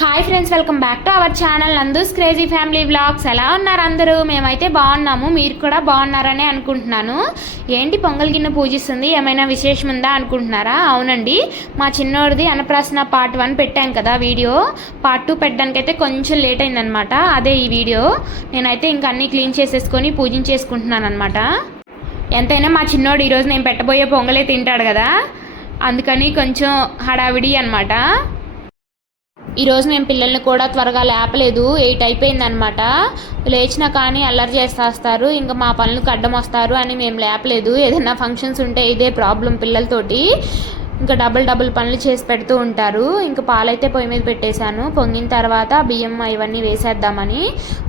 Hi friends, welcome back to our channel Nandu's crazy family vlogs. ఎలా ఉన్నారు అందరూ? మేమైతే బాగున్నాము, మీరు కూడా బాగున్నారని అనుకుంటున్నాను. ఏంటి పొంగల్ గిన్నె పూజిస్తుంది, ఏమైనా విశేషం ఉందా అనుకుంటున్నారా? అవునండి, మా చిన్నోడిది అన్నప్రాసన పార్ట్ 1 పెట్టాను కదా వీడియో. పార్ట్ 2 పెట్టడానికైతే కొంచెం లేట్ అయిందనమాట. అదే ఈ వీడియో. నేనైతే ఇంకా అన్నీ క్లీన్ చేసేసుకొని పూజించేసుకుంటున్నాను అనమాట. ఎంతైనా మా చిన్నోడు ఈరోజు నేను పెట్టబోయే పొంగలే తింటాడు కదా, అందుకని కొంచెం హడావిడి అనమాట. ఈరోజు మేము పిల్లల్ని కూడా త్వరగా లేపలేదు, 8 అయిపోయిందనమాట. లేచినా కానీ అల్లరి చేస్తారు, ఇంకా మా పనులకు అడ్డం వస్తారు అని మేము లేపలేదు. ఏదైనా ఫంక్షన్స్ ఉంటే ఇదే ప్రాబ్లం పిల్లలతోటి, ఇంకా డబుల్ పనులు చేసి పెడుతూ ఉంటారు. ఇంకా పాలైతే పొయ్యి మీద పెట్టేశాను. పొంగిన తర్వాత బియ్యం ఇవన్నీ వేసేద్దామని.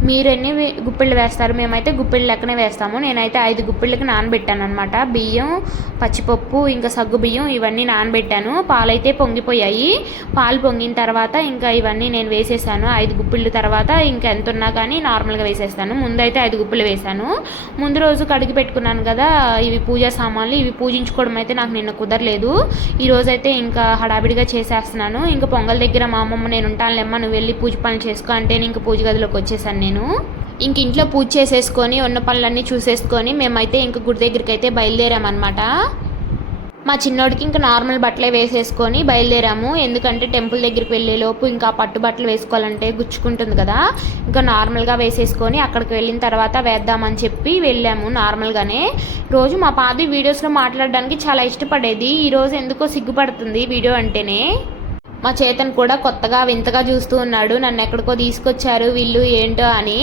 మీరు ఎన్ని గుప్పిళ్ళు వేస్తారు? మేమైతే గుప్పిళ్ళు లెక్కనే వేస్తాము. నేనైతే 5 గుప్పిళ్ళకి నానబెట్టాను అనమాట. బియ్యం, పచ్చిపప్పు, ఇంకా సగ్గు బియ్యం ఇవన్నీ నానబెట్టాను. పాలైతే పొంగిపోయాయి. పాలు పొంగిన తర్వాత ఇంకా ఇవన్నీ నేను వేసేసాను. 5 గుప్పిళ్ళు తర్వాత ఇంకా ఎంత ఉన్నా కానీ నార్మల్గా వేసేస్తాను. ముందైతే 5 గుప్పిళ్ళు వేసాను. ముందు రోజు కడిగి పెట్టుకున్నాను కదా ఇవి పూజా సామాన్లు, ఇవి పూజించుకోవడం అయితే నాకు నిన్న కుదరలేదు. ఈరోజైతే ఇంకా హడావిడిగా చేసేస్తున్నాను. ఇంకా పొంగల్ దగ్గర మా అమ్మమ్మ నేను ఉంటానులేమ్మ, నువ్వు వెళ్ళి పూజ పనులు చేసుకో అంటే ఇంక పూజ గదిలోకి వచ్చేసాను నేను. ఇంక ఇంట్లో పూజ చేసేసుకొని ఉన్న పనులన్నీ చూసేసుకొని మేమైతే ఇంక గుడి దగ్గరికి అయితే బయలుదేరామన్నమాట. మా చిన్నోడికి ఇంకా నార్మల్ బట్టలే వేసేసుకొని బయలుదేరాము. ఎందుకంటే టెంపుల్ దగ్గరికి వెళ్ళేలోపు ఇంకా పట్టు బట్టలు వేసుకోవాలంటే గుచ్చుకుంటుంది కదా, ఇంకా నార్మల్గా వేసేసుకొని అక్కడికి వెళ్ళిన తర్వాత వేద్దామని చెప్పి వెళ్ళాము నార్మల్గానే. రోజు మా పాది వీడియోస్లో మాట్లాడడానికి చాలా ఇష్టపడేది, ఈరోజు ఎందుకో సిగ్గుపడుతుంది వీడియో అంటేనే. మా చేతన్ కూడా కొత్తగా వింతగా చూస్తూ ఉన్నాడు, నన్ను ఎక్కడికో తీసుకొచ్చారు వీళ్ళు ఏంటో అని.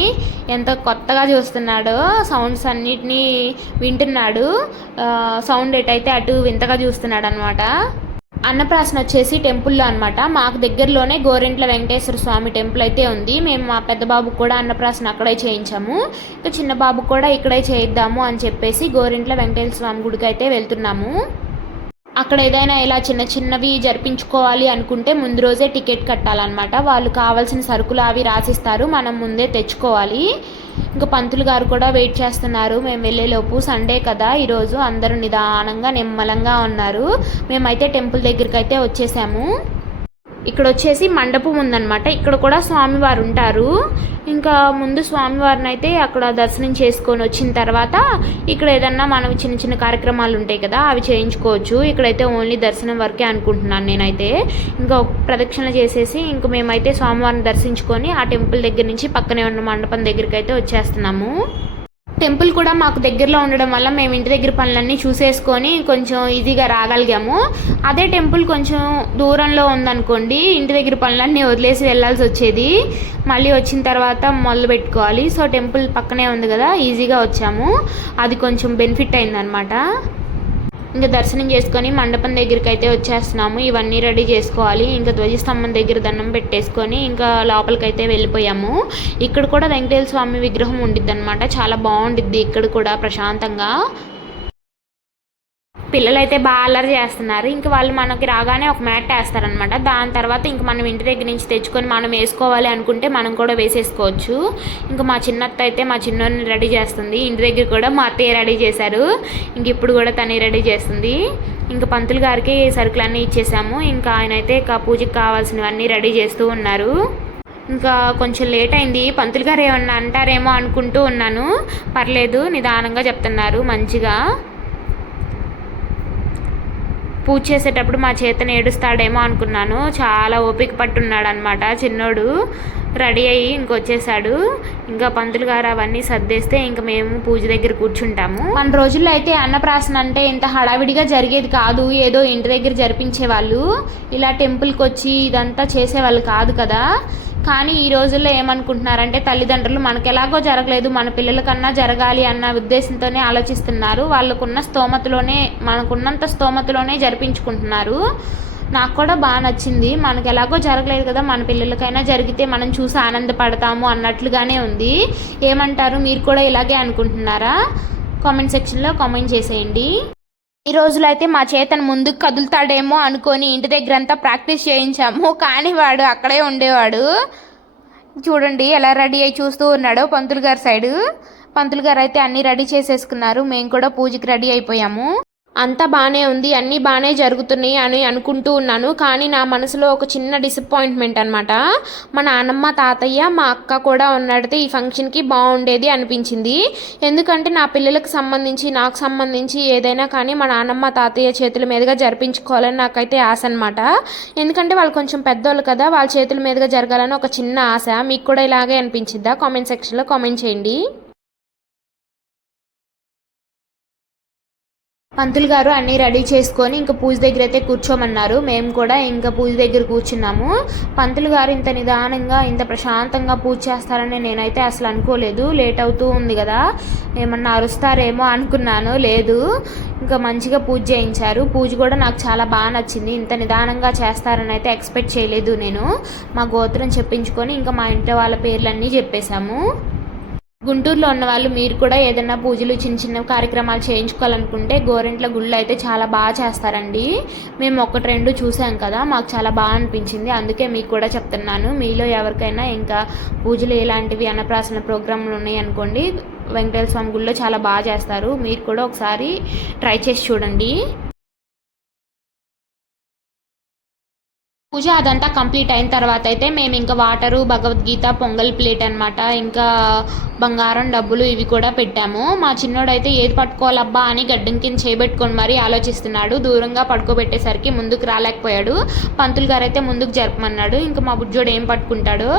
ఎంత కొత్తగా చూస్తున్నాడో, సౌండ్స్ అన్నిటినీ వింటున్నాడు. సౌండ్ ఎటైతే అటు వింతగా చూస్తున్నాడు అనమాట. అన్నప్రాసన వచ్చేసి టెంపుల్లో అనమాట. మాకు దగ్గరలోనే గోరింట్ల వెంకటేశ్వర స్వామి టెంపుల్ అయితే ఉంది. మేము మా పెద్ద బాబుకు కూడా అన్నప్రాసన అక్కడే చేయించాము. ఇంకా చిన్న బాబుకు కూడా ఇక్కడే చేయిద్దాము అని చెప్పేసి గోరింట్ల వెంకటేశ్వర స్వామి గుడికి అయితే వెళ్తున్నాము. అక్కడ ఏదైనా ఇలా చిన్నవి జరిపించుకోవాలి అనుకుంటే ముందు రోజే టికెట్ కట్టాలన్నమాట. వాళ్ళు కావాల్సిన సరుకులు అవి రాసిస్తారు, మనం ముందే తెచ్చుకోవాలి. ఇంకా పంతులు గారు కూడా వెయిట్ చేస్తున్నారు మేము వెళ్ళేలోపు. సండే కదా ఈరోజు, అందరూ నిదానంగా నిమ్మలంగా ఉన్నారు. మేమైతే టెంపుల్ దగ్గరికి అయితే వచ్చేసాము. ఇక్కడ వచ్చేసి మండపం ఉందన్నమాట. ఇక్కడ కూడా స్వామివారు ఉంటారు. ఇంకా ముందు స్వామివారిని అయితే అక్కడ దర్శనం చేసుకొని వచ్చిన తర్వాత ఇక్కడ ఏదన్నా మనం చిన్న కార్యక్రమాలు ఉంటాయి కదా అవి చేయించుకోవచ్చు. ఇక్కడైతే ఓన్లీ దర్శనం వరకే అనుకుంటున్నాను నేనైతే. ఇంకా ప్రదక్షిణ చేసేసి ఇంక మేమైతే స్వామివారిని దర్శించుకొని ఆ టెంపుల్ దగ్గర నుంచి పక్కనే ఉన్న మండపం దగ్గరికి అయితే వచ్చేస్తున్నాము. టెంపుల్ కూడా మాకు దగ్గరలో ఉండడం వల్ల మేము ఇంటి దగ్గర పనులన్నీ చూసేసుకొని కొంచెం ఈజీగా రాగలిగాము. అదే టెంపుల్ కొంచెం దూరంలో ఉందనుకోండి, ఇంటి దగ్గర పనులన్నీ వదిలేసి వెళ్ళాల్సి వచ్చేది. మళ్ళీ వచ్చిన తర్వాత మొదలు పెట్టుకోవాలి. సో టెంపుల్ పక్కనే ఉంది కదా, ఈజీగా వచ్చాము. అది కొంచెం బెనిఫిట్ అయిందనమాట. ఇంకా దర్శనం చేసుకొని మండపం దగ్గరికి అయితే వచ్చేస్తున్నాము. ఇవన్నీ రెడీ చేసుకోవాలి. ఇంకా ధ్వజస్తంభం దగ్గర దండం పెట్టేసుకొని ఇంకా లోపలికైతే వెళ్ళిపోయాము. ఇక్కడ కూడా వెంకటేశ్వర స్వామి విగ్రహం ఉండిద్ది అనమాట. చాలా బాగుండిద్ది ఇక్కడ కూడా ప్రశాంతంగా. పిల్లలైతే బాగా అల్లరి చేస్తున్నారు. ఇంక వాళ్ళు మనకి రాగానే ఒక మ్యాట్ వేస్తారనమాట. దాని తర్వాత ఇంక మనం ఇంటి దగ్గర నుంచి తెచ్చుకొని మనం వేసుకోవాలి అనుకుంటే మనం కూడా వేసేసుకోవచ్చు. ఇంకా మా చిన్నత్త అయితే మా చిన్నోని రెడీ చేస్తుంది. ఇంటి దగ్గర కూడా మా అత్తయ్య రెడీ చేశారు. ఇంక ఇప్పుడు కూడా తనే రెడీ చేస్తుంది. ఇంకా పంతులు గారికి సరుకులన్నీ ఇచ్చేసాము. ఇంకా ఆయన అయితే పూజకి కావాల్సినవన్నీ రెడీ చేస్తూ ఉన్నారు. ఇంకా కొంచెం లేట్ అయింది, పంతులు గారు ఏమన్నా అంటారేమో అనుకుంటూ ఉన్నాను. పర్లేదు, నిదానంగా చెప్తున్నారు మంచిగా. పూజ చేసేటప్పుడు మా చేతను ఏడుస్తాడేమో అనుకున్నాను. చాలా ఓపిక పట్టున్నాడు అనమాట చిన్నోడు. రెడీ అయ్యి ఇంకొచ్చేసాడు. ఇంకా పంతులు గారు అవన్నీ సర్దేస్తే ఇంకా మేము పూజ దగ్గర కూర్చుంటాము. మన రోజుల్లో అయితే అన్నప్రాసన అంటే ఇంత హడావిడిగా జరిగేది కాదు, ఏదో ఇంటి దగ్గర జరిపించేవాళ్ళు. ఇలా టెంపుల్కి వచ్చి ఇదంతా చేసేవాళ్ళు కాదు కదా. కానీ ఈ రోజుల్లో ఏమనుకుంటున్నారంటే తల్లిదండ్రులు మనకు ఎలాగో జరగలేదు, మన పిల్లలకన్నా జరగాలి అన్న ఉద్దేశంతోనే ఆలోచిస్తున్నారు. వాళ్ళకున్న స్తోమతలోనే, మనకున్నంత స్తోమతలోనే జరిపించుకుంటున్నారు. నాకు కూడా బాగా నచ్చింది. మనకు ఎలాగో జరగలేదు కదా, మన పిల్లలకైనా జరిగితే మనం చూసి ఆనందపడతాము అన్నట్లుగానే ఉంది. ఏమంటారు, మీరు కూడా ఇలాగే అనుకుంటున్నారా? కామెంట్ సెక్షన్లో కామెంట్ చేసేయండి. ఈ రోజులో అయితే మా చేతను ముందుకు కదులుతాడేమో అనుకొని ఇంటి దగ్గర అంతా ప్రాక్టీస్ చేయించాము. కానీ వాడు అక్కడే ఉండేవాడు. చూడండి ఎలా రెడీ అయ్యి చూస్తూ ఉన్నాడో పంతులు గారి సైడు. పంతులు గారు అయితే అన్నీ రెడీ చేసేసుకున్నారు. మేము కూడా పూజకి రెడీ అయిపోయాము. అంతా బాగానే ఉంది, అన్నీ బాగానే జరుగుతున్నాయి అని అనుకుంటూ ఉన్నాను. కానీ నా మనసులో ఒక చిన్న డిసప్పాయింట్మెంట్ అనమాట. మా నాన్నమ్మ, తాతయ్య, మా అక్క కూడా ఉన్నడితే ఈ ఫంక్షన్కి బాగుండేది అనిపించింది. ఎందుకంటే నా పిల్లలకు సంబంధించి, నాకు సంబంధించి ఏదైనా కానీ మా నాన్నమ్మ, తాతయ్య చేతుల మీదుగా జరిపించుకోవాలని నాకైతే ఆశ అనమాట. ఎందుకంటే వాళ్ళు కొంచెం పెద్దోళ్ళు కదా, వాళ్ళ చేతుల మీదుగా జరగాలని ఒక చిన్న ఆశ. మీకు కూడా ఇలాగే అనిపించిద్దా? కామెంట్ సెక్షన్లో కామెంట్ చేయండి. పంతులు గారు అన్నీ రెడీ చేసుకొని ఇంకా పూజ దగ్గర అయితే కూర్చోమన్నారు. మేము కూడా ఇంకా పూజ దగ్గర కూర్చున్నాము. పంతులు గారు ఇంత నిదానంగా, ఇంత ప్రశాంతంగా పూజ చేస్తారని నేనైతే అసలు అనుకోలేదు. లేట్ అవుతూ ఉంది కదా, ఏమన్నా అరుస్తారేమో అనుకున్నాను. లేదు, ఇంకా మంచిగా పూజ చేయించారు. పూజ కూడా నాకు చాలా బాగా నచ్చింది. ఇంత నిదానంగా చేస్తారని అయితే ఎక్స్పెక్ట్ చేయలేదు నేను. మా గోత్రం చెప్పించుకొని ఇంకా మా ఇంట్లో వాళ్ళ పేర్లన్నీ చెప్పేశాము. గుంటూరులో ఉన్న వాళ్ళు మీరు కూడా ఏదైనా పూజలు, చిన్న చిన్న కార్యక్రమాలు చేయించుకోవాలనుకుంటే గోరెంట్ల గుళ్ళు అయితే చాలా బాగా చేస్తారండి. మేము 1-2 చూసాం కదా, మాకు చాలా బాగా అనిపించింది. అందుకే మీకు కూడా చెప్తున్నాను. మీలో ఎవరికైనా ఇంకా పూజలు ఎలాంటివి అన్నప్రాసన ప్రోగ్రాంలు ఉన్నాయి అనుకోండి, వెంకటేశ్వర స్వామి గుళ్ళో చాలా బాగా చేస్తారు. మీరు కూడా ఒకసారి ట్రై చేసి చూడండి. పూజ అదంతా కంప్లీట్ అయిన తర్వాత అయితే మేము ఇంకా వాటరు, భగవద్గీత, పొంగల్ ప్లేట్ అనమాట, ఇంకా బంగారం, డబ్బులు ఇవి కూడా పెట్టాము. మా చిన్నోడైతే ఏది పట్టుకోవాలబ్బా అని గడ్డం కింద చేయబెట్టుకొని మరీ ఆలోచిస్తున్నాడు. దూరంగా పడుకోబెట్టేసరికి ముందుకు రాలేకపోయాడు. పంతులు గారు అయితే ముందుకు జరపమన్నాడు. ఇంకా మా బుజ్జోడు ఏం పట్టుకుంటాడు,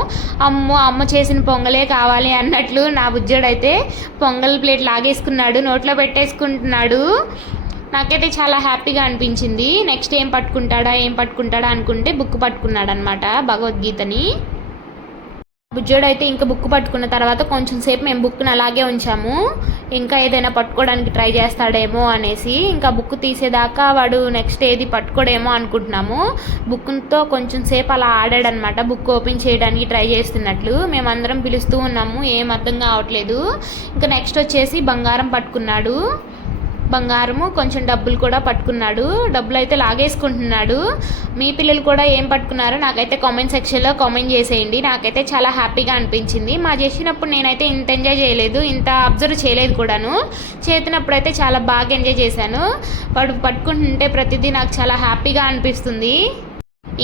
అమ్మ చేసిన పొంగలే కావాలి అన్నట్లు నా బుజ్జోడైతే పొంగల్ ప్లేట్ లాగేసుకున్నాడు, నోట్లో పెట్టేసుకుంటున్నాడు. నాకైతే చాలా హ్యాపీగా అనిపించింది. నెక్స్ట్ ఏం పట్టుకుంటాడా అనుకుంటే బుక్ పట్టుకున్నాడు అనమాట, భగవద్గీతని. బుజ్జోడైతే ఇంకా బుక్ పట్టుకున్న తర్వాత కొంచెం సేపు మేము బుక్ని అలాగే ఉంచాము. ఇంకా ఏదైనా పట్టుకోవడానికి ట్రై చేస్తాడేమో అనేసి. ఇంకా బుక్ తీసేదాకా వాడు నెక్స్ట్ ఏది పట్టుకోడేమో అనుకుంటున్నాము. బుక్తో కొంచెం సేపు అలా ఆడాడనమాట, బుక్ ఓపెన్ చేయడానికి ట్రై చేస్తున్నట్లు. మేమందరం పిలుస్తూ ఉన్నాము, ఏం అర్థం కావట్లేదు. ఇంకా నెక్స్ట్ వచ్చేసి బంగారం పట్టుకున్నాడు. బంగారము, కొంచెం డబ్బులు కూడా పట్టుకున్నాడు. డబ్బులు అయితే లాగేసుకుంటున్నాడు. మీ పిల్లలు కూడా ఏం పట్టుకున్నారో నాకైతే కామెంట్ సెక్షన్లో కామెంట్ చేసేయండి. నాకైతే చాలా హ్యాపీగా అనిపించింది. మా చేసినప్పుడు నేనైతే ఇంత ఎంజాయ్ చేయలేదు, ఇంత అబ్జర్వ్ చేయలేదు కూడాను. చేతినప్పుడు అయితే చాలా బాగా ఎంజాయ్ చేశాను. వాడు పట్టుకుంటుంటే ప్రతిదీ నాకు చాలా హ్యాపీగా అనిపిస్తుంది.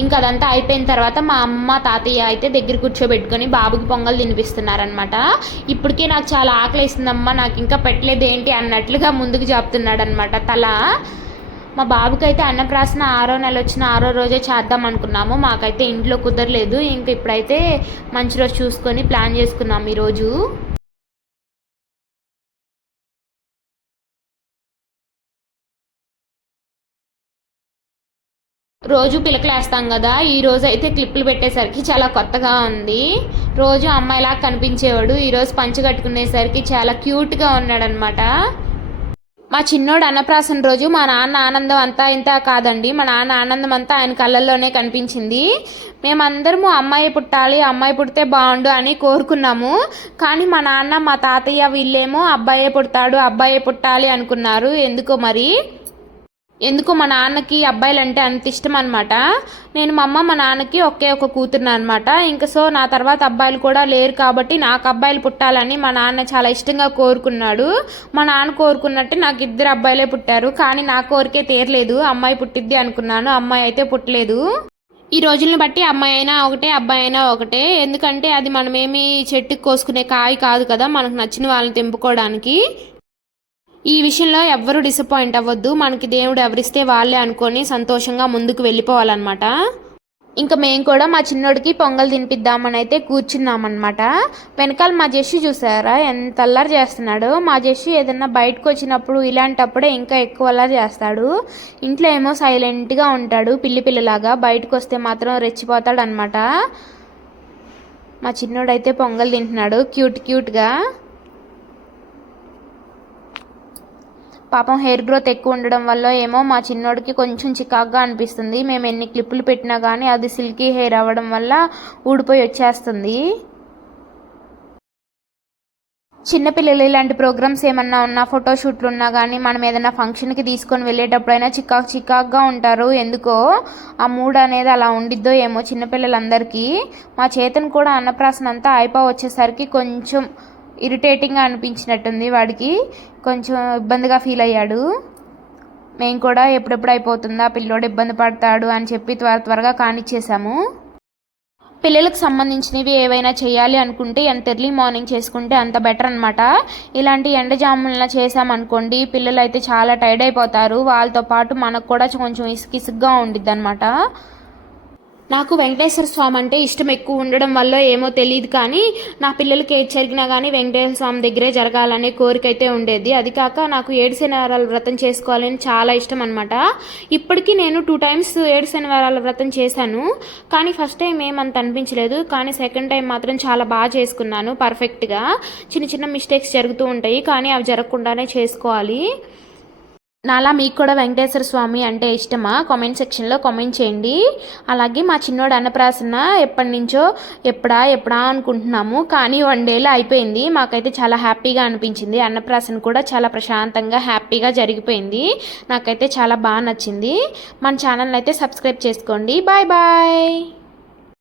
ఇంకా అదంతా అయిపోయిన తర్వాత మా అమ్మ, తాతయ్య అయితే దగ్గర కూర్చోబెట్టుకొని బాబుకి పొంగల్ తినిపిస్తున్నారనమాట. ఇప్పటికే నాకు చాలా ఆకలి వేస్తుందమ్మా, నాకు ఇంకా పెట్టలేదు ఏంటి అన్నట్లుగా ముందుకు చెప్తున్నాడు అనమాట తల. మా బాబుకి అయితే అన్నప్రాసన 6వ నెల వచ్చిన 6వ రోజే చేద్దాం అనుకున్నాము. మాకైతే ఇంట్లో కుదరలేదు. ఇంక ఇప్పుడైతే మంచి రోజు చూసుకొని ప్లాన్ చేసుకున్నాము ఈరోజు. రోజు పిలకలు వేస్తాం కదా, ఈ రోజు అయితే క్లిప్పులు పెట్టేసరికి చాలా కొత్తగా ఉంది. రోజు అమ్మాయిలా కనిపించేవాడు, ఈరోజు పంచ కట్టుకునేసరికి చాలా క్యూట్గా ఉన్నాడనమాట. మా చిన్నోడు అన్నప్రాసన రోజు మా నాన్న ఆనందం అంతా ఇంత కాదండి, మా నాన్న ఆనందం అంతా ఆయన కళ్ళల్లోనే కనిపించింది. మేమందరము అమ్మాయి పుట్టాలి, అమ్మాయి పుడితే బాగుండు అని కోరుకున్నాము. కానీ మా నాన్న, మా తాతయ్య వీళ్ళేమో అబ్బాయే పుడతాడు, అబ్బాయే పుట్టాలి అనుకున్నారు. ఎందుకో మా నాన్నకి అబ్బాయిలు అంటే అంత ఇష్టం అనమాట. నేను మా అమ్మ, మా నాన్నకి ఒకే ఒక కూతురుని అనమాట. ఇంకా సో నా తర్వాత అబ్బాయిలు కూడా లేరు కాబట్టి నాకు అబ్బాయిలు పుట్టాలని మా నాన్న చాలా ఇష్టంగా కోరుకున్నాడు. మా నాన్న కోరుకున్నట్టు నాకు 2 అబ్బాయిలే పుట్టారు. కానీ నా కోరికే తీరలేదు, అమ్మాయి పుట్టిద్ది అనుకున్నాను, అమ్మాయి అయితే పుట్టలేదు. ఈ రోజులను బట్టి అమ్మాయి అయినా ఒకటే, అబ్బాయి అయినా ఒకటే. ఎందుకంటే అది మనమేమి చెట్టుకు కోసుకునే కాయ కాదు కదా, మనకు నచ్చిన వాళ్ళని తెంపుకోవడానికి. ఈ విషయంలో ఎవ్వరూ డిసప్పాయింట్ అవ్వద్దు. మనకి దేవుడు ఎవరిస్తే వాళ్ళే అనుకొని సంతోషంగా ముందుకు వెళ్ళిపోవాలన్నమాట. ఇంకా మేము కూడా మా చిన్నోడికి పొంగల్ తినిపిద్దామని అయితే కూర్చున్నామన్నమాట. వెనకాల మా జెస్సి చూసారా ఎంత అల్లరి చేస్తున్నాడు. మా జెస్సి ఏదన్నా బయటకు వచ్చినప్పుడు ఇలాంటప్పుడే ఇంకా ఎక్కువ అల్లరి చేస్తాడు. ఇంట్లో ఏమో సైలెంట్గా ఉంటాడు పిల్లిలాగా, బయటకు వస్తే మాత్రం రెచ్చిపోతాడు అనమాట. మా చిన్నోడైతే పొంగల్ తింటున్నాడు క్యూట్గా. పాపం హెయిర్ గ్రోత్ ఎక్కువ ఉండడం వల్ల ఏమో మా చిన్నోడికి కొంచెం చికాగ్గా అనిపిస్తుంది. మేము ఎన్ని క్లిప్పులు పెట్టినా కానీ అది సిల్కీ హెయిర్ అవ్వడం వల్ల ఊడిపోయి వచ్చేస్తుంది. చిన్నపిల్లలు ఇలాంటి ప్రోగ్రామ్స్ ఏమన్నా ఉన్నా, ఫోటోషూట్లు ఉన్నా కానీ మనం ఏదైనా ఫంక్షన్కి తీసుకొని వెళ్ళేటప్పుడైనా చికాగ్గా ఉంటారు. ఎందుకో ఆ మూడ్ అనేది అలా ఉండిద్దో ఏమో చిన్నపిల్లలందరికీ. మా చేతను కూడా అన్నప్రాసన అంతా వచ్చేసరికి కొంచెం ఇరిటేటింగ్గా అనిపించినట్టుంది, వాడికి కొంచెం ఇబ్బందిగా ఫీల్ అయ్యాడు. మేము కూడా ఎప్పుడెప్పుడు అయిపోతుందా, పిల్లోడు ఇబ్బంది పడతాడు అని చెప్పి త్వరగా కానిచ్చేసాము. పిల్లలకు సంబంధించినవి ఏవైనా చేయాలి అనుకుంటే ఎంత ఎర్లీ మార్నింగ్ చేసుకుంటే అంత బెటర్ అనమాట. ఇలాంటి ఎండ జాములను చేసామనుకోండి, పిల్లలు అయితే చాలా టైర్డ్ అయిపోతారు. వాళ్ళతో పాటు మనకు కూడా కొంచెం ఇసుగ్గా ఉండిద్ది అనమాట. నాకు వెంకటేశ్వర స్వామి అంటే ఇష్టం ఎక్కువ ఉండడం వల్ల ఏమో తెలియదు, కానీ నా పిల్లలకి ఏది జరిగినా కానీ వెంకటేశ్వర స్వామి దగ్గరే జరగాలనే కోరిక అయితే ఉండేది. అది కాక నాకు 7 శనివారాల వ్రతం చేసుకోవాలని చాలా ఇష్టం అనమాట. ఇప్పటికీ నేను 2 times 7 శనివారాల వ్రతం చేశాను, కానీ ఫస్ట్ టైం ఏమంత అనిపించలేదు, కానీ సెకండ్ టైం మాత్రం చాలా బాగా చేసుకున్నాను పర్ఫెక్ట్గా. చిన్న మిస్టేక్స్ జరుగుతూ ఉంటాయి, కానీ అవి జరగకుండానే చేసుకోవాలి. నాలా మీకు కూడా వెంకటేశ్వర స్వామి అంటే ఇష్టమా? కామెంట్ సెక్షన్లో కామెంట్ చేయండి. అలాగే మా చిన్నోడు అన్నప్రాసన ఎప్పటి నుంచో ఎప్పుడా అనుకుంటున్నాము, కానీ 1 dayలో అయిపోయింది. మాకైతే చాలా హ్యాపీగా అనిపించింది. అన్నప్రాసన కూడా చాలా ప్రశాంతంగా హ్యాపీగా జరిగిపోయింది. నాకైతే చాలా బాగా నచ్చింది. మన ఛానల్ అయితే సబ్స్క్రైబ్ చేసుకోండి. Bye bye.